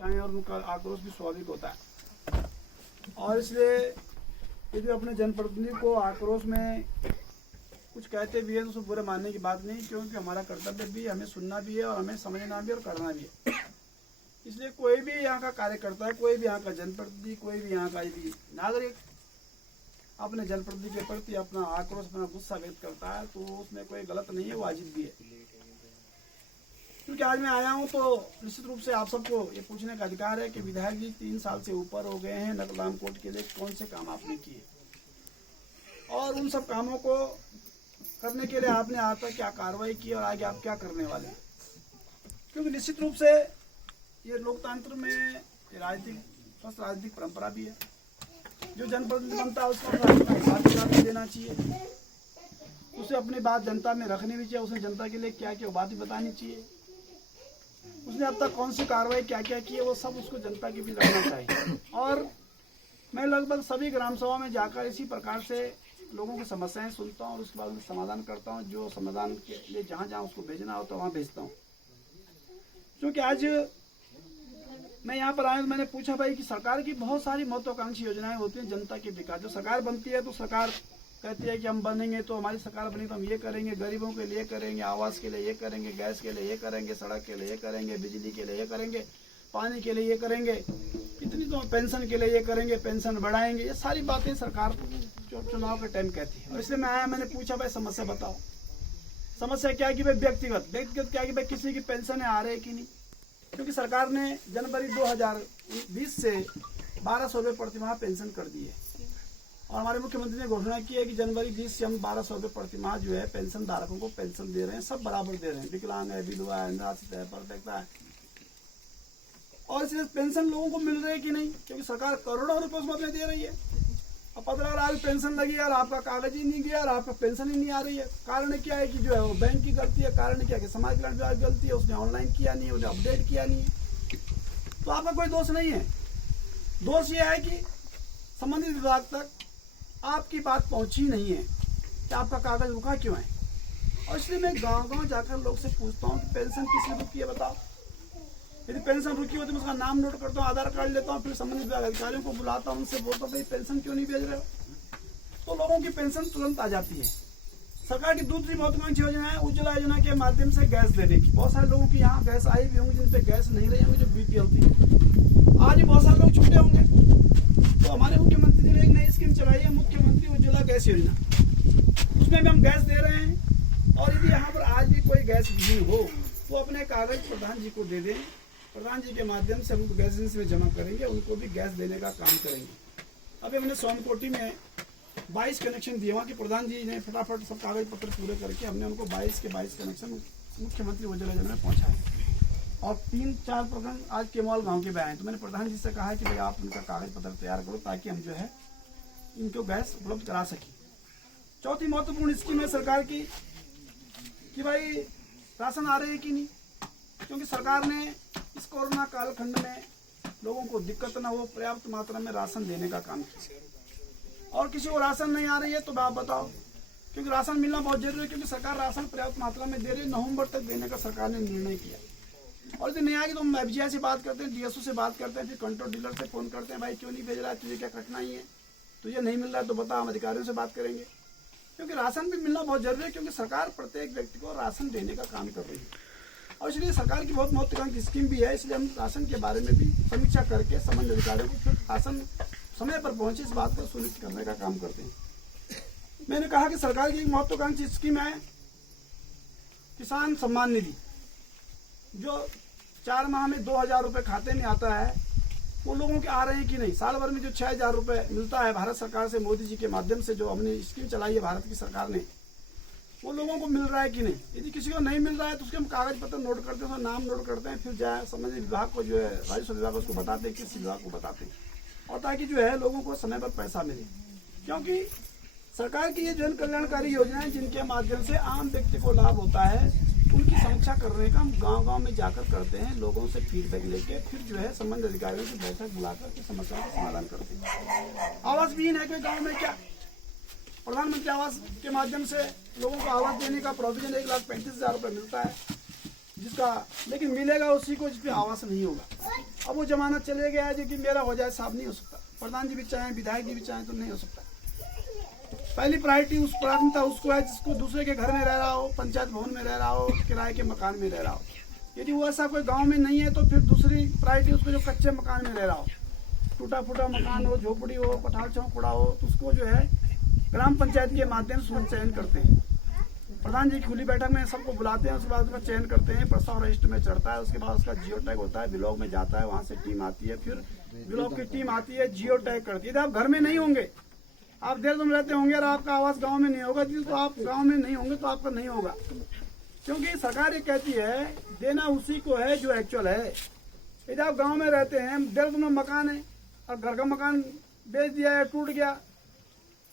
चाहें और उनका आक्रोश भी स्वाभाविक होता है। और इसलिए यदि अपने जनप्रतिनिधि को आक्रोश में कुछ कहते भी है तो उसको बुरे मानने की बात नहीं, क्योंकि हमारा कर्तव्य भी हमें सुनना भी है और हमें समझना भी और करना भी है। इसलिए कोई भी यहाँ का कार्यकर्ता है, कोई भी यहाँ का जनप्रतिनिधि, कोई भी यहाँ का यदि नागरिक अपने जनप्रतिनिधि के प्रति अपना आक्रोश, अपना गुस्सा व्यक्त करता है तो उसमें कोई गलत नहीं है, वाजिब भी है। क्योंकि आज मैं आया हूँ तो निश्चित रूप से आप सबको ये पूछने का अधिकार है कि विधायक जी 3 साल से ऊपर हो गए हैं, नकलदाम कोर्ट के लिए कौन से काम आपने किए और उन सब कामों को करने के लिए आपने आज तक क्या कार्रवाई की और आगे आप क्या करने वाले हैं। क्योंकि निश्चित रूप से ये लोकतंत्र में स्वस्थ राजनीतिक परंपरा भी है। जो जनप्रतिनिधि बनता है उसको बात देना चाहिए, उसे अपनी बात जनता में रखनी भी चाहिए, उसने जनता के लिए क्या क्या बात भी बतानी चाहिए, उसने अब तक कौन सी कार्रवाई क्या क्या की है वो सब उसको जनता के बीच रखना चाहिए। और मैं लगभग सभी ग्राम सभा में जाकर इसी प्रकार से लोगों की समस्याएं सुनता हूँ और उसके बाद उनका समाधान करता हूँ। जो समाधान के लिए जहाँ जहाँ उसको भेजना हो तो वहाँ भेजता हूँ। क्योंकि आज मैं यहाँ पर आया तो मैंने पूछा भाई कि सरकार की बहुत सारी महत्वाकांक्षी योजनाएं होती हैं जनता के विकास। जो सरकार बनती है तो सरकार कहती है कि हम बनेंगे तो हमारी सरकार बनी तो हम ये करेंगे, गरीबों के लिए करेंगे, आवास के लिए ये करेंगे, गैस के लिए ये करेंगे, सड़क के लिए ये करेंगे, बिजली के लिए ये करेंगे, पानी के लिए ये करेंगे, इतनी तो पेंशन के लिए ये करेंगे, पेंशन बढ़ाएंगे। ये सारी बातें सरकार चुनाव के टाइम कहती है। और इसलिए मैं आया, मैंने पूछा भाई समस्या बताओ, समस्या क्या है कि भाई व्यक्तिगत क्या है कि भाई किसी की पेंशन आ रही है कि नहीं। क्योंकि सरकार ने जनवरी 2020 से 1200 रुपये प्रतिमाह पेंशन कर दी है और हमारे मुख्यमंत्री ने घोषणा की है कि जनवरी 20 से हम 1200 रुपये प्रतिमाह जो है पेंशन धारकों को पेंशन दे रहे हैं। सब बराबर दे रहे हैं, विकलांग है, विधवा है, निराश्रित है, परतैक्ता है। और इसलिए पेंशन लोगों को मिल रही है कि नहीं, क्योंकि सरकार करोड़ों रुपये उसमें दे रही है। अब पता लग रहा है पेंशन लगी यार, आपका कागज ही नहीं गया और आपका पेंशन ही नहीं आ रही है। कारण क्या है कि जो है वो बैंक की गलती है, कारण क्या है कि समाज कल्याण विभाग की गलती है, उसने ऑनलाइन किया नहीं, उसने अपडेट किया नहीं है। तो आपका कोई दोष नहीं है। दोष ये है कि संबंधित विभाग तक आपकी बात पहुंची नहीं है कि आपका कागज रुका क्यों है। और इसलिए मैं गांव-गांव जाकर लोग से पूछता हूँ कि पेंशन किसने रुकी है बताओ। यदि पेंशन रुकी हो तो मैं उसका नाम नोट करता हूँ, आधार कार्ड लेता हूँ, फिर संबंधित विभाग अधिकारियों को बुलाता हूँ, उनसे बोलता हूँ भाई पेंशन क्यों नहीं भेज रहे हो। तो लोगों की पेंशन तुरंत आ जाती है। सरकार की दूसरी महत्वाकांक्षी योजना है उज्ज्वला योजना के माध्यम से गैस देने की। बहुत सारे लोगों की यहाँ गैस आई भी होंगी जिन पे गैस नहीं रही होंगी, जो बीपीएल थी। आज भी बहुत सारे लोग छूटे होंगे। तो हमारे मुख्यमंत्री ने एक नई स्कीम चलाई है, मुख्यमंत्री उज्ज्वला गैस योजना। उसमें भी हम गैस दे रहे हैं। और यदि यहाँ पर आज भी कोई गैस नहीं हो तो अपने कागज प्रधान जी को दे दें, प्रधान जी के माध्यम से हम गैस एजेंसी में जमा करेंगे, उनको भी गैस देने का काम करेंगे। अभी हमने सोनकोटी में 22 कनेक्शन दिए, वहाँ के प्रधान जी ने फटाफट सब कागज पत्र पूरे करके हमने उनको 22 के 22 कनेक्शन मुख्यमंत्री उज्ज्वला योजना में पहुँचाए। और 3-4 प्रखंड आज केमौल गाँव के भी आए। तो मैंने प्रधान जी से कहा कि भाई आप उनका कागज पत्र तैयार करो ताकि हम जो है इनको गैस उपलब्ध करा सकें। चौथी महत्वपूर्ण स्कीम है सरकार की कि भाई राशन आ रहे हैं कि नहीं। क्योंकि सरकार ने इस कोरोना कालखंड में लोगों को दिक्कत न हो, पर्याप्त मात्रा में राशन देने का काम किया। और किसी को राशन नहीं आ रही है तो आप बताओ, क्योंकि राशन मिलना बहुत जरूरी है। क्योंकि सरकार राशन पर्याप्त मात्रा में दे रही है, नवंबर तक देने का सरकार ने निर्णय किया। और यदि नहीं आएगी तो हम एफजीआई से बात करते हैं, डीएसओ से बात करते हैं, फिर कंट्रोल डीलर से फोन करते हैं, भाई क्यों नहीं भेज रहा है, तुझे क्या कठिनाई है, तुझे नहीं मिल रहा है तो बता, हम अधिकारियों से बात करेंगे। क्योंकि राशन भी मिलना बहुत जरूरी है, क्योंकि सरकार प्रत्येक व्यक्ति को राशन देने का काम कर रही है। और इसलिए सरकार की बहुत महत्वाकांक्षी स्कीम भी है। इसलिए हम राशन के बारे में भी समीक्षा करके संबंधित अधिकारियों को फिर राशन समय पर पहुंचे इस बात को सुनिश्चित करने का काम करते हैं। मैंने कहा कि सरकार की एक महत्वाकांक्षी स्कीम है किसान सम्मान निधि, जो 4 माह में 2000 रुपये खाते में आता है। वो लोगों के आ रहे हैं कि नहीं। साल भर में जो 6000 रुपये मिलता है भारत सरकार से, मोदी जी के माध्यम से जो हमने स्कीम चलाई है भारत की सरकार ने, वो लोगों को मिल रहा है कि नहीं। यदि किसी को नहीं मिल रहा है तो उसके हम कागज पत्र नोट करते हैं, नाम नोट करते हैं, फिर जाए संबंधित विभाग को जो है राजस्व विभाग उसको बताते हैं, किस विभाग को बताते हैं, और ताकि जो है लोगों को समय पर पैसा मिले। क्योंकि सरकार की ये जन कल्याणकारी योजनाएं जिनके माध्यम से आम व्यक्ति को लाभ होता है, उनकी समीक्षा करने का हम गांव-गांव में जाकर करते हैं, लोगों से फीडबैक लेके फिर जो है संबंधित अधिकारियों की बैठक बुलाकर के समस्याओं का समाधान करते हैं। आवास विहीन है कोई गाँव में क्या, प्रधानमंत्री आवास के माध्यम से लोगों को आवास देने का प्रोविजन 1,35,000 रुपये मिलता है। जिसका, लेकिन मिलेगा उसी को जिसपे आवास नहीं होगा। अब वो जमाना चले गया है जो कि मेरा हो जाए साहब, नहीं हो सकता। प्रधान जी भी चाहें, विधायक जी भी चाहें तो नहीं हो सकता। पहली प्रायोरिटी उस प्राथमिकता उसको है जिसको दूसरे के घर में रह रहा हो, पंचायत भवन में रह रहा हो, किराए के मकान में रह रहा हो। यदि वो ऐसा कोई गांव में नहीं है तो फिर दूसरी प्रायोरिटी उसको जो कच्चे मकान में रह रहा हो, टूटा फूटा मकान हो, झोपड़ी हो, पठार चौकड़ा हो, तो उसको जो है ग्राम पंचायत के माध्यम से चयन करते हैं। प्रधान जी की खुली बैठक में सबको बुलाते हैं, उसके बाद उसका चयन करते हैं, प्रस्ताव रजिस्टर में चढ़ता है, उसके बाद उसका जियो टैग होता है, ब्लॉक में जाता है, वहां से टीम आती है, फिर ब्लॉक की टीम आती है, जियो टैग करती है। यदि आप घर में नहीं होंगे, आप देहरादून रहते होंगे और आपका आवास गांव में नहीं होगा, तो आप गांव में नहीं होंगे तो आपका नहीं होगा, क्योंकि सरकार ये कहती है देना उसी को है जो एक्चुअल है। यदि आप गांव में रहते हैं, देहरादून में मकान है और घर का मकान बेच दिया है, टूट गया,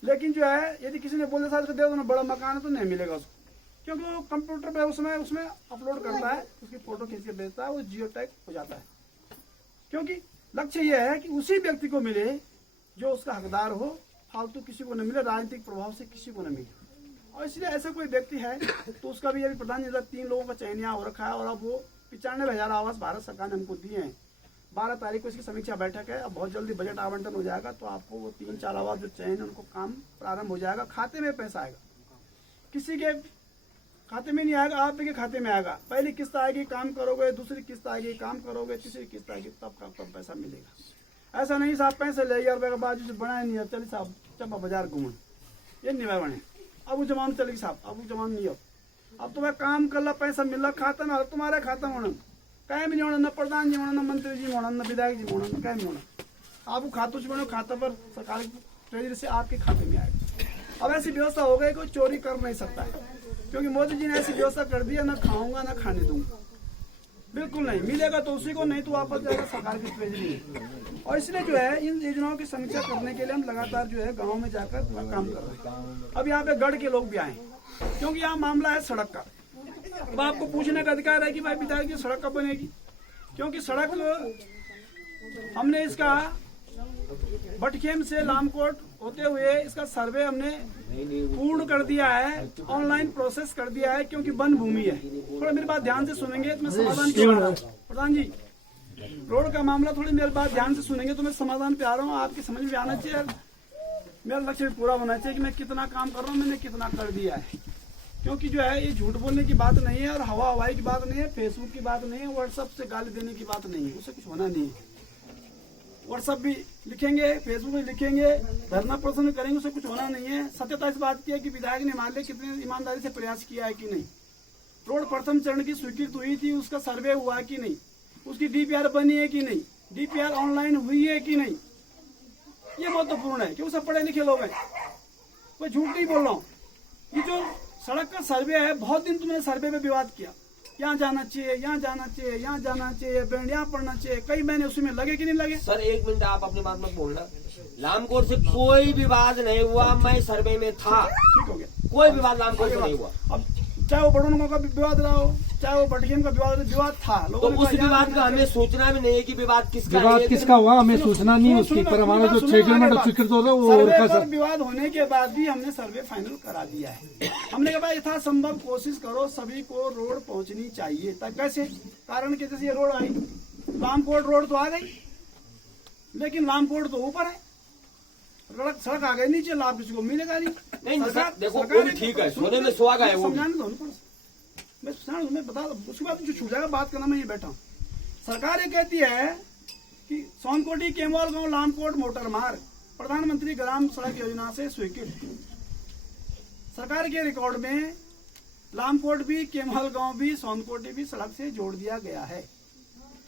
लेकिन जो है यदि किसी ने बोले साहब देहरादून में बड़ा मकान है तो नहीं मिलेगा उसको, क्योंकि वो कंप्यूटर पे उसमें अपलोड करता है, उसकी फोटो खींच के भेजता है, वो जियो टैग हो जाता है। क्योंकि लक्ष्य ये है कि उसी व्यक्ति को मिले जो उसका हकदार हो, फालतू किसी को न मिले, राजनीतिक प्रभाव से किसी को न मिले। और इसलिए ऐसा कोई व्यक्ति है तो उसका भी अभी प्रधान जी 3 लोगों का चयन यहाँ हो रखा है, और अब वो 95,000 आवास भारत सरकार ने हमको दिए हैं। 12 तारीख को इसकी समीक्षा बैठक है, अब बहुत जल्दी बजट आवंटन हो जाएगा, तो आपको वो 3-4 आवास जो चयन है उनको काम प्रारंभ हो जाएगा, खाते में पैसा आएगा, किसी के खाते में नहीं आएगा, आपके खाते में आएगा। पहली किस्त आएगी, काम करोगे, दूसरी किस्त आएगी, काम करोगे, तीसरी किस्त आएगी, तब पैसा मिलेगा। ऐसा नहीं साहब पैसे ले 1,000 रुपये का बाजू से बनाया नहीं है, चलिए साहब चंपा बाजार घूमन, ये नहीं बने। अब वो जमान चलेगी साहब, अब वो जमान नहीं हो, अब तुम्हें काम कर ला, पैसा मिल रहा खाता में, तुम्हारे खाता में होना, कहीं भी नहीं होना, न प्रधान जी होना, न मंत्री जी होना, न विधायक जी होना, न कहीं नहीं होना। आपको खातों से बनो, खाता पर सरकार ट्रेजरी से आपके खाते में आएगा। अब ऐसी व्यवस्था हो गई, कोई चोरी कर नहीं सकता है, क्योंकि मोदी जी ने ऐसी व्यवस्था कर दी है, ना खाऊंगा ना खाने दूंगा, बिल्कुल नहीं मिलेगा तो उसी को, नहीं तो वापस जाएगा सरकार की ट्रेजरी में। और इसलिए जो है इन योजनाओं की समीक्षा करने के लिए हम लगातार जो है गाँव में जाकर काम कर रहे हैं। अब यहाँ पे गढ़ के लोग भी आए, क्योंकि यहाँ मामला है सड़क का। अब आपको पूछने का अधिकार है कि भाई विधायक जी सड़क कब बनेगी, क्योंकि सड़क हमने इसका भटखेम से लामकोट होते हुए इसका सर्वे हमने पूर्ण कर दिया है, ऑनलाइन प्रोसेस कर दिया है, क्योंकि वन भूमि है। थोड़ा मेरी बात ध्यान से सुनेंगे तो मैं समाधान पे आ रहा हूँ। प्रधान जी रोड का मामला थोड़ी मेरी बात ध्यान से सुनेंगे तो मैं समाधान पे आ रहा हूँ, आपकी समझ में आना चाहिए, मेरा लक्ष्य भी पूरा होना चाहिए कि मैं कितना काम कर रहा हूँ, मैंने कितना कर दिया है। क्योंकि जो है ये झूठ बोलने की बात नहीं है, और हवा हवाई की बात नहीं है, फेसबुक की बात नहीं है, व्हाट्सएप से गाली देने की बात नहीं है, उससे कुछ होना नहीं है। व्हाट्सएप भी लिखेंगे, फेसबुक भी लिखेंगे, धरना प्रदर्शन करेंगे, उससे कुछ होना नहीं है। सत्यता इस बात की है कि विधायक ने मान लिया कितने ईमानदारी से प्रयास किया है कि नहीं, रोड प्रथम चरण की स्वीकृत हुई थी, उसका सर्वे हुआ कि नहीं, उसकी डीपीआर बनी है कि नहीं, डीपीआर ऑनलाइन हुई है कि नहीं, ये महत्वपूर्ण है, क्योंकि सब पढ़े लिखे लोग हैं, कोई झूठ नहीं बोल रहा हूँ। ये जो सड़क का सर्वे है, बहुत दिन तुमने सर्वे पे विवाद किया, यहाँ जाना चाहिए, यहाँ जाना चाहिए, यहाँ जाना चाहिए, बैंड यहाँ पढ़ना चाहिए, कई महीने उसी में लगे कि नहीं लगे। सर 1 मिनट आप अपनी बात मत बोलना, लामकोट से कोई विवाद नहीं हुआ, मैं सर्वे में था, ठीक हो गया, कोई विवाद लामकोट से नहीं हुआ। अब चाहे वो बड़ों का विवाद रहा हो, चाहे वो भटखेम का विवाद था, तो उस विवाद का हमें सूचना भी नहीं है कि विवाद किसका हुआ, हमें सूचना नहीं है उसकी, पर हमारा जो 6 किलोमीटर स्वीकृत हो रहा है वो सर्वे पर विवाद होने के बाद भी हमने सर्वे फाइनल करा दिया है। हमने कहा भाई यथासंभव कोशिश करो, सभी को रोड पहुंचनी चाहिए। तक कैसे, कारण के जैसे ये रोड आई, लामकोट रोड तो आ गई, लेकिन लामकोट तो ऊपर है, सड़क आ गई नीचे, लाभ किसी को मिलेगा नहीं। देखो वो भी ठीक है, सोने में सुहागा है, वो समझाने दो, मैं बता दो, उसके बाद जो छूट जाएगा बात करना, मैं ये बैठा हूँ। सरकार ये कहती है कि सोनकोटी केमवाल गांव लामकोट मोटर मार्ग प्रधानमंत्री ग्राम सड़क योजना से स्वीकृत। सरकार के रिकॉर्ड में लामकोट भी, केमवाल गांव भी, सोनकोटी भी सड़क से जोड़ दिया गया है,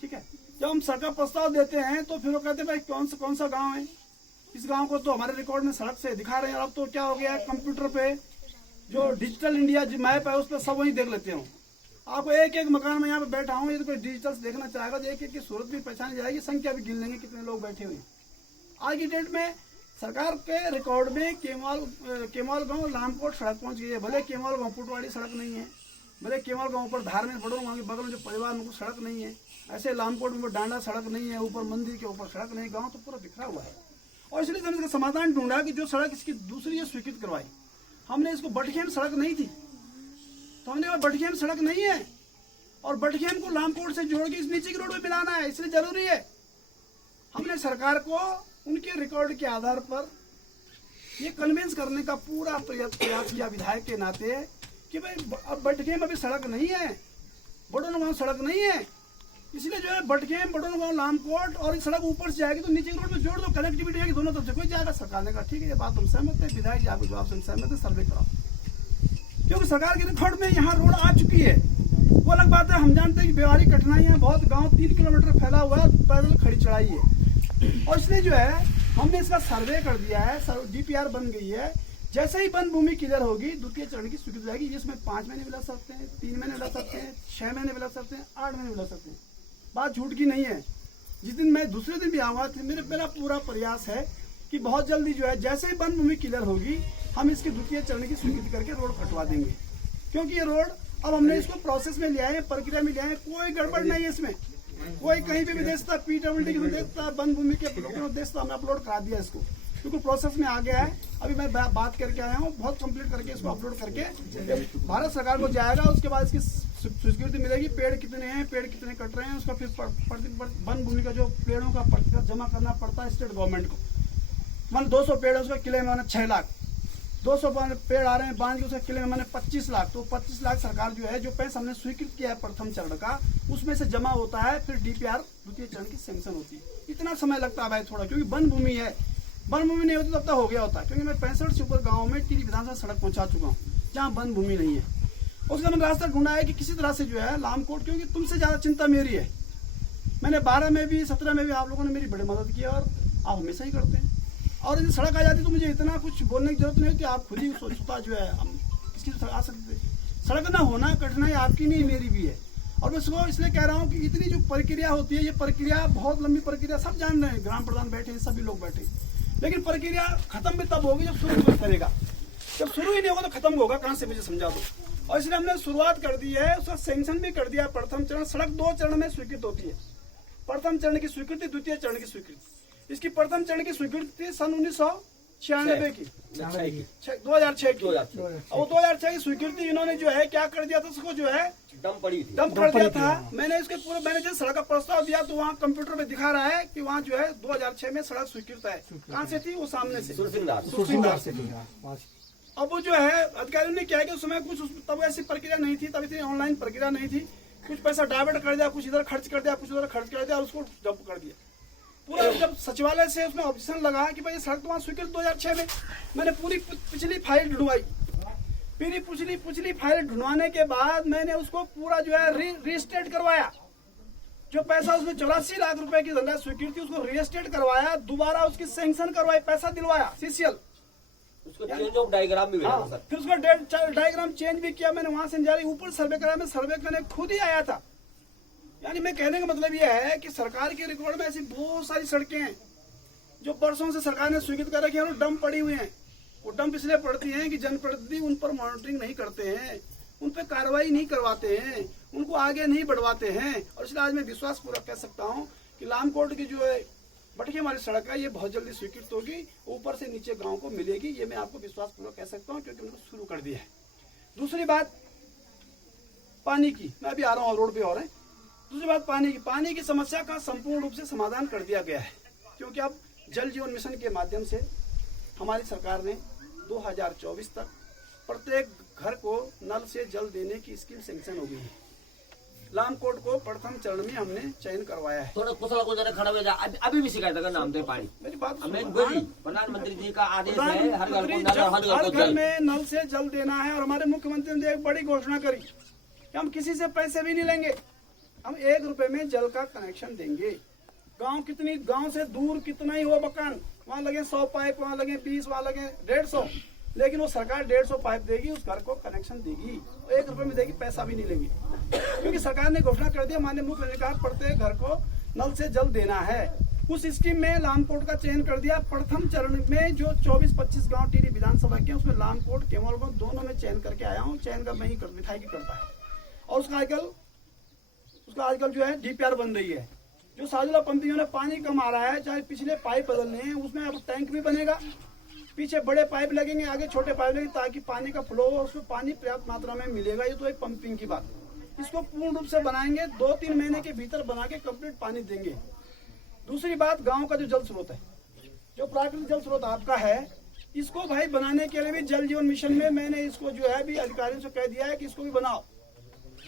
ठीक है। जब हम सड़क का प्रस्ताव देते हैं तो फिर वो कहते हैं भाई कौन सा गाँव है, इस गांव को तो हमारे रिकॉर्ड में सड़क से दिखा रहे हैं। अब तो क्या हो गया है, कंप्यूटर पे जो डिजिटल इंडिया मैप है उस पर सब वही देख लेते हो। आपको एक एक मकान में यहाँ पे बैठा हूँ, यदि कोई डिजिटल से देखना चाहेगा तो एक एक की सूरत भी पहचानी जाएगी, संख्या भी गिन लेंगे कितने लोग बैठे हुए हैं। आज की डेट में सरकार के रिकॉर्ड में केमवाल गांव लामकोट सड़क पहुंच गई है। भले केमवाल गांव पुटवाड़ी सड़क नहीं है, भले केमवाल गांव पर धार में बड़ों के बगल में जो परिवार उनको सड़क नहीं है, ऐसे लामकोट में डांडा सड़क नहीं है, ऊपर मंदिर के ऊपर सड़क नहीं, गाँव तो पूरा बिखरा हुआ है। और इसलिए हमने इसका समाधान ढूंढा कि जो सड़क इसकी दूसरी स्वीकृत करवाई। हमने इसको भटखेम सड़क नहीं थी तो हमने कहा भटखेम सड़क नहीं है, और बटखेम को लामकोट से जोड़ के इस नीचे की रोड में मिलाना है, इसलिए जरूरी है। हमने सरकार को उनके रिकॉर्ड के आधार पर ये कन्विंस करने का पूरा प्रयास किया विधायक के नाते कि भाई अब बटखेम अभी सड़क नहीं है, बड़ोन गांव सड़क नहीं है, इसलिए जो है बटखेम बड़ोन गांव लामकोट और इस सड़क ऊपर से जाएगी तो नीचे की रोड में जोड़ दो, कनेक्टिविटी है दोनों तरफ से, कोई जाएगा। सरकार ने कहा ठीक है, ये बात हम सहमत है, विधायक जी आपके जवाब से सहमत है, सर्वे कराओ। क्योंकि सरकार के रिकॉर्ड में यहाँ रोड आ चुकी है। वो अलग बात है, हम जानते हैं कि व्यवहारिक कठिनाइयां, बहुत गांव 3 किलोमीटर फैला हुआ है, पैदल खड़ी चढ़ाई है, और इसलिए जो है हमने इसका सर्वे कर दिया है, डीपीआर बन गई है। जैसे ही वन भूमि क्लियर होगी द्वितीय चरण की स्वीकृति जाएगी, जिसमें 5 महीने मिला सकते हैं, 3 महीने मिला सकते हैं, 6 महीने मिला सकते हैं, 8 महीने मिला सकते हैं। बात झूठ की नहीं है। जिस दिन मैं दूसरे दिन भी आऊंगा, मेरा पूरा प्रयास है कि बहुत जल्दी जो है जैसे ही वन भूमि क्लियर होगी हम इसकी द्वितीय चरण की स्वीकृति करके रोड कटवा देंगे। क्योंकि ये रोड अब हमने इसको प्रोसेस में लिया है, प्रक्रिया में लिया है, कोई गड़बड़ नहीं है इसमें। कोई कहीं पे भी देता, PWD की देता, वन भूमि के देता, हमने अपलोड करा दिया इसको, क्योंकि प्रोसेस में आ गया है। अभी मैं बात करके आया हूँ, बहुत कंप्लीट करके इसको अपलोड करके भारत सरकार को जाएगा। उसके बाद इसकी स्वीकृति मिलेगी, पेड़ कितने हैं, पेड़ कितने कट रहे हैं, उसका फिर वन भूमि का जो पेड़ों का प्रतिशत जमा करना पड़ता है स्टेट गवर्नमेंट को। मान 200 पेड़ है, उसका किले में 6 लाख, 200 पेड़ आ रहे हैं बांध के, उसके किले में मैंने 25 लाख, तो 25 लाख सरकार जो है, जो पैसा हमने स्वीकृत किया है प्रथम चरण का, उसमें से जमा होता है, फिर डीपीआर द्वितीय चरण की सैंक्शन होती है। इतना समय लगता है भाई थोड़ा, क्योंकि वन भूमि है, वन भूमि नहीं होती तब तक हो गया होता है। क्योंकि मैं 65 से ऊपर गाँव में टिहरी विधानसभा सड़क पहुंचा चुका हूँ जहाँ वन भूमि नहीं है। उसका मैंने रास्ता ढूंढा है कि किसी तरह से जो है लामकोट, क्योंकि तुमसे ज्यादा चिंता मेरी है। मैंने 12 में भी 17 में भी आप लोगों ने मेरी बड़ी मदद की, और आप हमेशा ही करते हैं। और यदि सड़क आ जाती तो मुझे इतना कुछ बोलने की जरूरत नहीं होती, आप खुद ही सोचता जो है हम किसी तरह आ सकते थे। सड़क ना होना कठिनाई आपकी नहीं मेरी भी है। और मैं इसको इसलिए कह रहा हूँ कि इतनी जो प्रक्रिया होती है, ये प्रक्रिया बहुत लंबी प्रक्रिया, सब जान रहे हैं, ग्राम प्रधान बैठे हैं, सभी लोग बैठे हैं, लेकिन प्रक्रिया खत्म भी तब होगी जब शुरू करेगा। जब शुरू ही नहीं होगा तो खत्म होगा कहाँ से, मुझे समझा दो। और इसलिए हमने शुरुआत कर दी है, उसका सैंक्शन भी कर दिया। प्रथम चरण, सड़क 2 चरण में स्वीकृत होती है, प्रथम चरण की स्वीकृति, द्वितीय चरण की स्वीकृति। इसकी प्रथम चरण की स्वीकृति सन 1996 की, 2006 की। और 2006 की स्वीकृति इन्होंने जो है क्या कर दिया था, उसको जो है डंप कर दिया था। मैंने इसके पूरे, मैंने जब सड़क का प्रस्ताव दिया तो वहाँ कंप्यूटर पे दिखा रहा है कि वहाँ जो है 2006 में सड़क स्वीकृत है। कहाँ से थी? वो सामने से, सुरसिंगार से। अब वो जो है अधिकारियों ने क्या है कि उस समय कुछ तब ऐसी प्रक्रिया नहीं थी, तब इतनी ऑनलाइन प्रक्रिया नहीं थी, कुछ पैसा डाइवर्ट कर दिया, कुछ इधर खर्च कर दिया, कुछ उधर खर्च कर दिया, और उसको डंप कर दिया पूरा। जब सचिवालय से उसमें ऑब्जेक्शन लगा कि भाई सड़क तो वहाँ स्वीकृत 2006 में, मैंने पूरी पिछली फाइल ढूंढवाई। फिर पिछली फाइल ढूंढवाने के बाद मैंने उसको पूरा जो है रीस्टेट करवाया। जो पैसा उसमें 84 लाख रुपए की स्वीकृति, उसको रीस्टेट करवाया, दोबारा उसकी सैंक्शन करवाई, पैसा दिलवाया, CCL। उसको चेंज ऑफ डायग्राम भी मिला सर। फिर उसका डायग्राम चेंज भी किया मैंने, वहां से जारी ऊपर सर्वे कराया, मैं सर्वे करने खुद ही आया था। यानी मैं कहने का मतलब यह है कि सरकार के रिकॉर्ड में ऐसी बहुत सारी सड़कें हैं जो वर्षों से सरकार ने स्वीकृत कर रखी है, और डंप पड़ी हुई हैं। वो डंप इसलिए पड़ती हैं कि जनप्रतिनिधि उन पर मॉनिटरिंग नहीं करते हैं, उन पर कार्रवाई नहीं करवाते हैं, उनको आगे नहीं बढ़वाते हैं। और इसलिए आज मैं विश्वास पूर्वक कह सकता हूँ कि लामकोट की जो है बटखेम वाली सड़क है, ये बहुत जल्दी स्वीकृत होगी, ऊपर से नीचे गाँव को मिलेगी। ये मैं आपको विश्वास पूर्वक कह सकता हूँ, क्योंकि उनको शुरू कर दिया है। दूसरी बात पानी की, मैं अभी आ रहा हूँ, रोड पे और है। दूसरी बात पानी की समस्या का संपूर्ण रूप से समाधान कर दिया गया है, क्योंकि अब जल जीवन मिशन के माध्यम से हमारी सरकार ने 2024 तक प्रत्येक घर को नल से जल देने की स्कीम सैंक्शन हो गई है। लामकोट को प्रथम चरण में हमने चयन करवाया है। थोड़ा कुशल को जरा खड़ा हो जा, अभी भी शिकायत अगर नाम दे पानी। मेरी बात हमने प्रधानमंत्री जी का आदेश है, हर घर में नल से जल देना है। और हमारे मुख्यमंत्री ने एक बड़ी घोषणा करी कि हम किसी से पैसे भी नहीं लेंगे, हम 1 रुपए में जल का कनेक्शन देंगे। गांव से दूर कितना ही हो मकान, वहाँ लगे 100 पाइप, वहाँ लगे 20, वहाँ लगे 150, लेकिन वो सरकार 150 पाइप देगी, उस घर को कनेक्शन देगी, 1 रुपए में देगी, पैसा भी नहीं लेंगे। क्योंकि सरकार ने घोषणा कर दिया, माननीय मुख्यमंत्री ने कहा प्रत्येक घर को नल से जल देना है। उस स्कीम में लामकोट का चयन कर दिया। प्रथम चरण में जो 24-25 गाँव टिहरी विधानसभा के, उसमें लामकोट केवलगंज दोनों में चयन करके आया हूँ। चयन का मैं ही विधायक करता है। और उसका आजकल जो है डीपीआर बन रही है। जो साजुला पंपिंग में पानी कम आ रहा है, चाहे पिछले पाइप बदलने हैं, उसमें अब टैंक भी बनेगा, पीछे बड़े पाइप लगेंगे, आगे छोटे पाइप लगेंगे, ताकि पानी का फ्लो हो, उसमें पानी पर्याप्त मात्रा में मिलेगा। ये तो एक पंपिंग की बात। इसको पूर्ण रूप से बनाएंगे, 2-3 महीने के भीतर बना के कंप्लीट पानी देंगे। दूसरी बात, गांव का जो जल स्रोत है, जो प्राकृतिक जल स्रोत आपका है, इसको भाई बनाने के लिए भी जल जीवन मिशन में मैंने इसको जो है भी अधिकारियों से कह दिया है कि इसको भी बनाओ।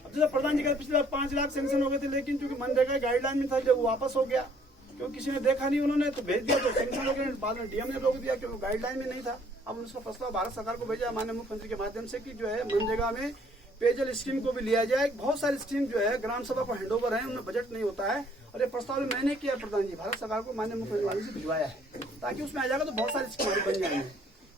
अब जैसे प्रधान जी का पिछले बार 5 लाख सैंक्शन हो गए थे, लेकिन चूंकि मनरेगा गाइडलाइन में था, जब वो वापस हो गया क्योंकि किसी ने देखा नहीं, उन्होंने तो भेज दिया, तो सैंक्शन हो गया, बाद में डीएम ने रोक दिया क्योंकि गाइडलाइन में नहीं था। अब उसका प्रस्ताव भारत सरकार को भेजा माननीय मुख्यमंत्री के माध्यम से कि जो है मनरेगा में पेयजल स्कीम को भी लिया जाए। बहुत सारी स्कीम जो है ग्राम सभा को हैंडओवर है, उनमें बजट नहीं होता है, और ये प्रस्ताव मैंने किया प्रधान जी, भारत सरकार को माननीय मुख्यमंत्री से भिजवाया है, ताकि उसमें आ जाएगा तो बहुत सारी स्कीम बन जाएंगी।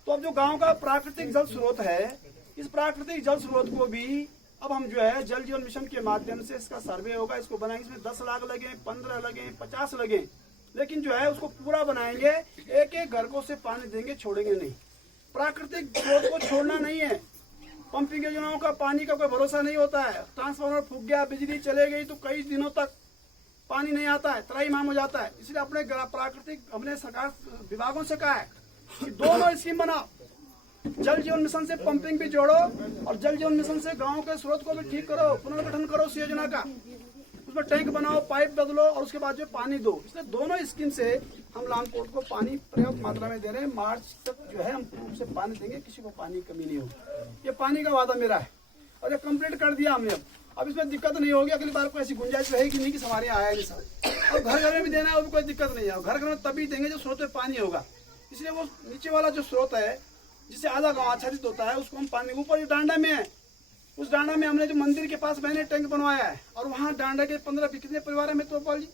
तो अब जो गांव का प्राकृतिक जल स्रोत है, इस प्राकृतिक जल स्रोत को भी अब हम जो है जल जीवन मिशन के माध्यम से इसका सर्वे होगा, इसको बनाएंगे। इसमें 10 लाख लगे, 15 लगे, 50 लगे, लेकिन जो है उसको पूरा बनाएंगे। एक एक घर को से पानी देंगे, छोड़ेंगे नहीं। प्राकृतिक स्रोत को छोड़ना नहीं है। पंपिंग योजनाओं का पानी का कोई भरोसा नहीं होता है। ट्रांसफार्मर फूक गया, बिजली चले गई तो कई दिनों तक पानी नहीं आता है, त्राहीमाम हो जाता है। इसलिए अपने प्राकृतिक हमने सरकार विभागों से कहा है कि दोनों स्कीम बनाओ, जल जीवन मिशन से पंपिंग भी जोड़ो और जल जीवन मिशन से गांव के स्रोत को भी ठीक करो, पुनर्गठन करो उस योजना का, उसमें टैंक बनाओ, पाइप बदलो और उसके बाद जो पानी दो। इसलिए दोनों स्कीम से हम लामकोट को पानी पर्याप्त मात्रा में दे रहे हैं। मार्च तक जो है हम पूर्ण से पानी देंगे, किसी को पानी की कमी नहीं होगी। ये पानी का वादा मेरा है और ये कंप्लीट कर दिया हमने। अब इसमें दिक्कत नहीं होगी, अगली बार कोई ऐसी गुंजाइश रहेगी नहीं कि हमारे यहाँ आया नहीं सब। और घर घर में भी देना है, वो भी कोई दिक्कत नहीं है। घर घर में तभी देंगे जो स्रोत में पानी होगा। इसलिए वो नीचे वाला जो स्रोत है जिससे आधा गांव आच्छादित होता है, उसको हम पानी, ऊपर जो डांडा में है, उस डांडा में हमने जो मंदिर के पास मैंने टैंक बनवाया है, और वहाँ डांडा के 15 कितने परिवार है मित्रपाल जी,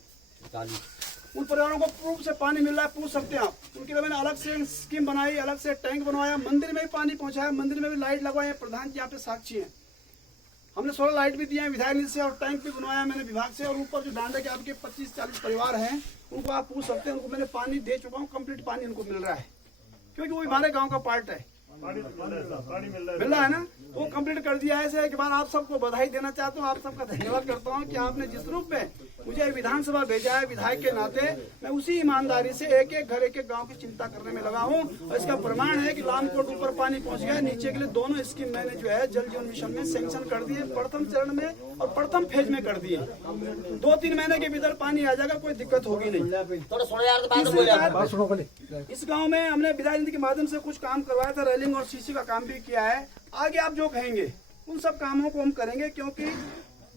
उन परिवारों को पूर्व से पानी मिल रहा है, पूछ सकते हैं आप। उनके लिए मैंने अलग से स्कीम बनाई, अलग से टैंक बनवाया, मंदिर में भी पानी पहुंचाया, मंदिर में भी लाइट लगवाए। प्रधान जी यहाँ पे साक्षी है, हमने 16 लाइट भी दिए हैं विधायक निधि से, और टैंक भी बनवाया मैंने विभाग से। और ऊपर जो डांडा के आपके 25-40 परिवार हैं, उनको आप पूछ सकते हैं, उनको मैंने पानी दे चुका हूँ, कंप्लीट पानी उनको मिल रहा है, क्योंकि वो हमारे गांव का पार्ट है। पानी मिल रहा है ना, वो कंप्लीट कर दिया है। ऐसे एक बार आप सबको बधाई देना चाहता हूँ, आप सबका धन्यवाद करता हूँ कि आपने जिस रूप में मुझे विधानसभा भेजा है विधायक के नाते, मैं उसी ईमानदारी से एक एक घर, एक एक गांव की चिंता करने में लगा हूँ। और इसका प्रमाण है कि लामकोट ऊपर पानी पहुंच गया, नीचे के लिए दोनों स्कीम मैंने जो है जल जीवन मिशन में सैंक्शन कर दिए, प्रथम चरण में और प्रथम फेज में कर दिए। 2-3 महीने के भीतर पानी आ जाएगा, कोई दिक्कत होगी नहीं। इस गाँव में हमने विधायक निधि के माध्यम से कुछ काम करवाया था, रेलिंग और सीसी का काम भी किया है। आगे आप जो कहेंगे उन सब कामों को हम करेंगे, क्योंकि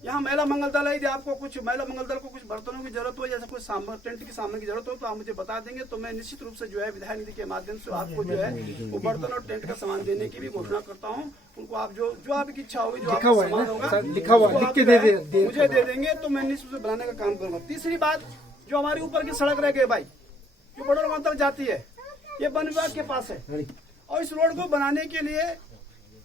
यहाँ महिला मंगल दल है। यदि आपको कुछ महिला मंगल दल को कुछ बर्तनों की जरूरत हो, जैसे कुछ टेंट की सामान की जरूरत हो, तो आप मुझे बता देंगे, तो मैं निश्चित रूप से जो है विधायक निधि के माध्यम से आपको जो है वो बर्तन और टेंट का सामान देने की भी घोषणा करता हूँ। उनको आप जो आपकी इच्छा होगी, जो आपका सामान होगा, लिखा हुआ मुझे दे देंगे, तो मैं निश्चित रूप से बनाने का काम करूंगा। तीसरी बात, जो हमारी ऊपर की सड़क रह गई भाई, जो बड़ों तक जाती है, ये वन विभाग के पास है, और इस रोड को बनाने के लिए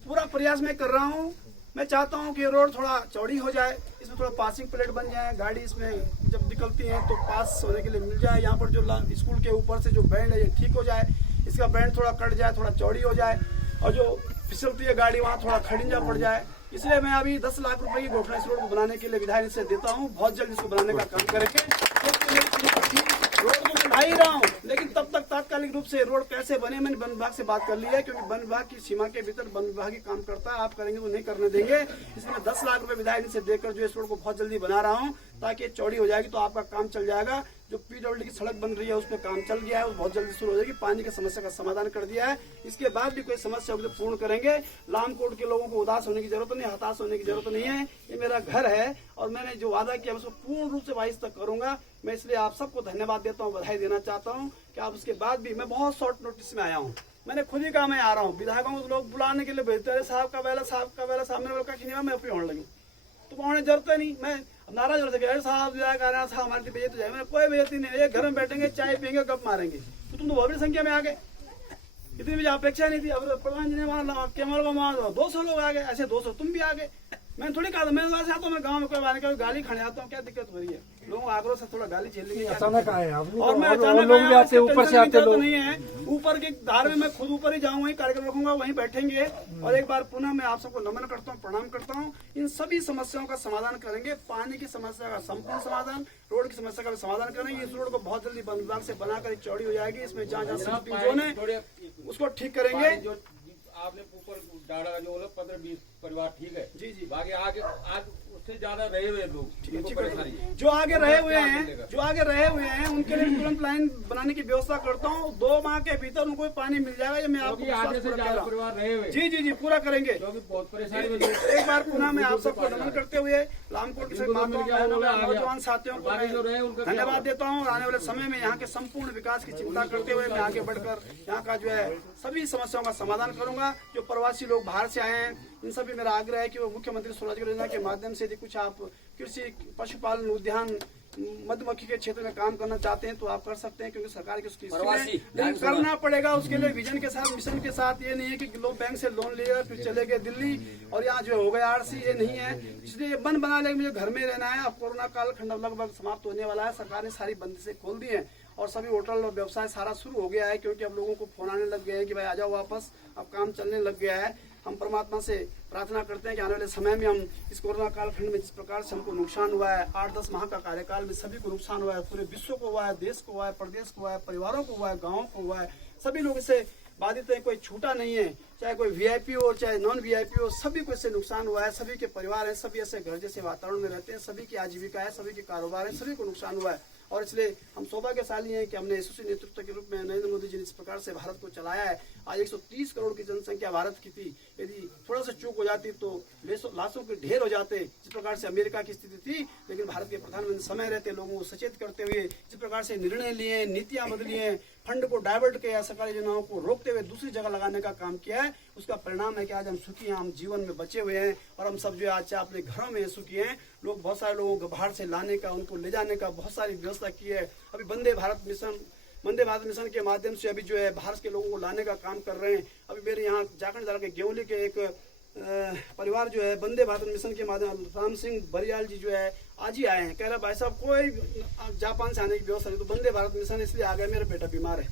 पूरा प्रयास मैं कर रहा हूँ। मैं चाहता हूँ कि रोड थोड़ा चौड़ी हो जाए, इसमें थोड़ा पासिंग प्लेट बन जाए, गाड़ी इसमें जब निकलती है तो पास होने के लिए मिल जाए। यहाँ पर जो स्कूल के ऊपर से जो बैंड है ये ठीक हो जाए, इसका बैंड थोड़ा कट जाए, थोड़ा चौड़ी हो जाए, और जो फिसलती है गाड़ी वहाँ थोड़ा खड़िंजा पड़ जाए। इसलिए मैं अभी 10 लाख रुपए की घोषणा इस रोड को बनाने के लिए विधायक से देता हूँ। बहुत जल्द इसको बनाने का काम करेंगे। रोड को बना ही रहा हूँ, लेकिन तब तक तात्कालिक रूप से रोड कैसे बने मैंने वन विभाग से बात कर ली है, क्योंकि वन विभाग की सीमा के भीतर वन विभाग ही काम करता है। आप करेंगे तो नहीं करने देंगे। इसलिए मैं 10 लाख रुपए विधायक से देकर जो इस रोड को बहुत जल्दी बना रहा हूँ, ताकि ये चौड़ी हो जाएगी तो आपका काम चल जाएगा। जो पीडब्ल्यूडी की सड़क बन रही है उसमें काम चल गया है, वो बहुत जल्दी शुरू हो जाएगी। पानी की समस्या का समाधान कर दिया है, इसके बाद भी कोई समस्या होगी तो पूर्ण करेंगे। लामकोट के लोगों को उदास होने की जरूरत नहीं, हताश होने की जरूरत नहीं है। ये मेरा घर है और मैंने जो वादा किया उसको पूर्ण रूप से 22 तक करूंगा। मैं इसलिए आप सबको धन्यवाद देता हूँ, बधाई देना चाहता हूँ कि आप उसके बाद भी, मैं बहुत शॉर्ट नोटिस में आया हूँ। मैंने खुद ही कहा मैं आ रहा हूँ, विधायकों को लोग बुलाने के लिए भेजते हैं, साहब का वेला सामने वाला का मैं अपनी होने लगी, तो होने जरूरत नहीं। मैं नाराज हो सके, साहब विधायक आ रहा था, हमारी बेइज्जती हो जाए। मैंने कोई बेइज्जती नहीं है, घर में बैठेंगे, चाय पियेंगे, गप मारेंगे। तो तुम तो बहुत बड़ी संख्या में आ गए, इतनी भी अपेक्षा नहीं थी। अब प्रधान जी ने वहाँ केवल 200 लोग आ गए, ऐसे 200 तुम भी आ गए। मैंने थोड़ी कहा था, मैं वैसे आता हूँ, मैं गाँव में कोई आने का गाली खाने आता हूँ, क्या दिक्कत हो रही है? लोगों आग्रह से थोड़ा गाली झेल लेंगे। अचानक आए और मैं अचानक लोग भी आते, ऊपर से आते लोग नहीं है। ऊपर के धार में मैं खुद ऊपर ही जाऊँ, वहीं कार्यक्रम रखूंगा, वहीं बैठेंगे। और एक बार पुनः मैं आप सबको नमन करता हूँ, प्रणाम करता हूँ। इन सभी समस्याओं का समाधान करेंगे। पानी की समस्या का संपूर्ण समाधान, रोड की समस्या का भी समाधान करेंगे। इस रोड को बहुत जल्दी वन विभाग से बनाकर चौड़ी हो जाएगी। इसमें जहाँ जहाँ स्लिपिंग जोन है उसको ठीक करेंगे। आपने ऊपर डाड़ा जो 15-20 परिवार ठीक है जी। बाकी आगे आज उससे ज्यादा रहे हुए लोग जिनको परेशानी है। जो आगे रहे हुए हैं उनके लिए तुरंत लाइन बनाने की व्यवस्था करता हूँ। 2 माह के भीतर उनको पानी मिल जाएगा। ये मैं आपको क्योंकि आधे से पूरा ज्यादा परिवार रहे हुए, जी पूरा करेंगे। क्योंकि बहुत परेशानी में लोग। एक बार पुनः मैं आप सबको नमन करते हुए रामकोट से नौजवान साथियों को बाकी जो रहे उनका क्या धन्यवाद देता हूँ। और आने वाले समय में यहाँ के संपूर्ण विकास की चिंता करते हुए मैं आगे बढ़कर यहाँ का जो है सभी समस्याओं का समाधान करूंगा। जो प्रवासी लोग बाहर से आए हैं इन सभी मेरा आग्रह है कि वो मुख्यमंत्री स्वरोजगार योजना के माध्यम से यदि कुछ आप कृषि, पशुपालन, उद्यान, मधुमक्खी के क्षेत्र में काम करना चाहते हैं तो आप कर सकते हैं, क्योंकि सरकार की उसकी लेकिन करना पड़ेगा। उसके लिए विजन के साथ, मिशन के साथ। ये नहीं है कि लोग बैंक से लोन लिए फिर चले गए दिल्ली और यहाँ जो हो गया आरसी, ये नहीं है। इसलिए मन बना ले मुझे घर में रहना है। अब कोरोना काल खंड लगभग समाप्त होने वाला है। सरकार ने सारी बंदिशें खोल दी हैं और सभी होटल और व्यवसाय सारा शुरू हो गया है, क्योंकि अब लोगों को फोन आने लग गए हैं कि भाई आ जाओ वापस, अब काम चलने लग गया है। हम परमात्मा से प्रार्थना करते हैं कि आने वाले समय में हम इस कोरोना कालखंड में जिस प्रकार से हमको नुकसान हुआ है, 8-10 माह का कार्यकाल में सभी को नुकसान हुआ है, पूरे विश्व को हुआ है, देश को हुआ है, प्रदेश को हुआ है, परिवारों को हुआ है, गाँव को हुआ है, सभी लोग इससे बाधित है। कोई छूटा नहीं है, चाहे कोई वीआईपी हो चाहे नॉन वीआईपी हो, सभी को इससे नुकसान हुआ है। सभी के परिवार है, सभी ऐसे घर जैसे वातावरण में रहते हैं, सभी की आजीविका है, सभी के कारोबार है, सभी को नुकसान हुआ है। और इसलिए हम सौभाग्यशाली हैं कि हमने यशस्वी नेतृत्व के रूप में नरेंद्र मोदी जी ने इस प्रकार से भारत को चलाया है। आज 130 करोड़ की जनसंख्या भारत की थी। यदि थोड़ा सा चूक हो जाती तो लाशों के ढेर हो जाते, जिस प्रकार से अमेरिका की स्थिति थी। लेकिन भारत के प्रधानमंत्री समय रहते लोगों को सचेत करते हुए जिस प्रकार से निर्णय लिए, नीतियां बदली हैं, फंड को डाइवर्ट किया, सरकारी योजनाओं को रोकते हुए दूसरी जगह लगाने का काम किया है, उसका परिणाम है कि आज हम सुखी हैं, हम जीवन में बचे हुए हैं और हम सब जो आज अपने घरों में सुखी हैं। लोग बहुत सारे लोगों को बाहर से लाने का, उनको ले जाने का बहुत सारी व्यवस्था की है। अभी वंदे भारत मिशन के माध्यम से अभी जो है बाहर के लोगों को लाने का काम कर रहे हैं। अभी मेरे यहाँ झारखंड जिला के गेवली के एक परिवार जो है वंदे भारत मिशन के माध्यम राम सिंह बरियाल जी जो है आज ही आए हैं। कह रहा भाई साहब कोई जापान से आने की व्यवस्था नहीं, तो वंदे भारत मिशन इसलिए आ गया, मेरा बेटा बीमार है,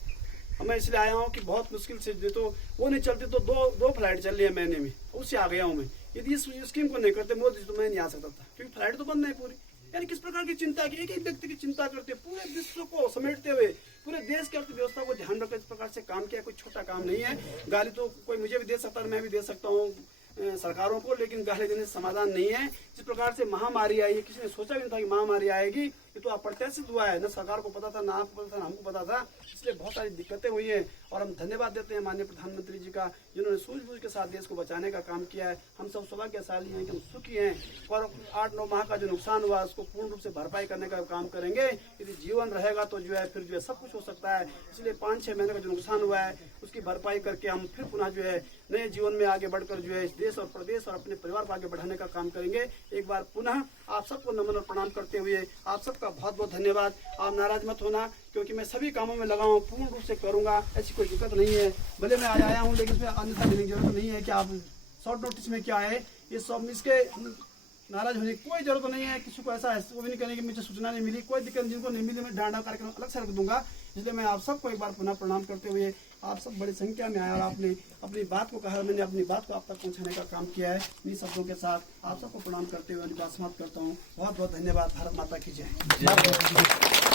मैं इसलिए आया हूँ कि बहुत मुश्किल से तो वो नहीं चलती तो दो फ्लाइट चल रही है महीने में, उससे आ गया हूँ मैं। यदि इस स्कीम को नहीं करते मोदी तो मैं नहीं आ सकता था, क्योंकि फ्लाइट तो बंद है पूरी। यानी किस प्रकार की चिंता की, एक ही व्यक्ति की चिंता करते हुए पूरे विश्व को समेटते हुए पूरे देश की अर्थव्यवस्था को ध्यान रखकर इस प्रकार से काम किया, कोई छोटा काम नहीं है। गाली तो कोई मुझे भी दे सकता है, मैं भी दे सकता हूँ सरकारों को, लेकिन गाली देने से समाधान नहीं है। जिस प्रकार से महामारी आई है, किसी ने सोचा भी नहीं था कि महामारी आएगी। ये तो अप्रत्याशित हुआ है, न सरकार को पता था, ना आपको पता था, ना हमको पता था। इसलिए बहुत सारी दिक्कतें हुई हैं और हम धन्यवाद देते हैं माननीय प्रधानमंत्री जी का, जिन्होंने सूझबूझ के साथ देश को बचाने का काम किया है। हम सब सौभाग्यशाली हैं कि हम सुखी हैं और 8-9 माह का जो नुकसान हुआ उसको पूर्ण रूप से भरपाई करने का काम करेंगे। यदि जीवन रहेगा तो जो है फिर जो है सब कुछ हो सकता है। इसलिए 5-6 महीने का जो नुकसान हुआ है उसकी भरपाई करके हम फिर पुनः जो है नए जीवन में आगे बढ़कर जो है देश और प्रदेश और अपने परिवार को आगे बढ़ाने का काम करेंगे। एक बार पुनः आप सबको नमन और प्रणाम करते हुए आप सबका बहुत बहुत धन्यवाद। आप नाराज मत होना, क्योंकि मैं सभी कामों में लगा हूँ, पूर्ण रूप से करूंगा, ऐसी कोई दिक्कत नहीं है। भले मैं आज आया हूँ लेकिन इसमें अन्यथा लेने की जरूरत नहीं है कि आप शॉर्ट नोटिस में क्या है, ये सब इसके नाराज होने की कोई जरूरत नहीं है। किसी को ऐसा वो भी नहीं करेंगे मुझे सूचना नहीं मिली, कोई दिक्कत, जिनको नहीं मिली मैं डांडा कार्यक्रम अलग से रख दूंगा। इसलिए मैं आप सबको एक बार पुनः प्रणाम करते हुए आप सब बड़ी संख्या में आए और आपने अपनी बात को कहा, मैंने अपनी बात को आप तक पहुंचाने का काम किया है। इन शब्दों के साथ आप सबको प्रणाम करते हुए अपनी बात समाप्त करता हूँ। बहुत बहुत धन्यवाद। भारत माता की जय।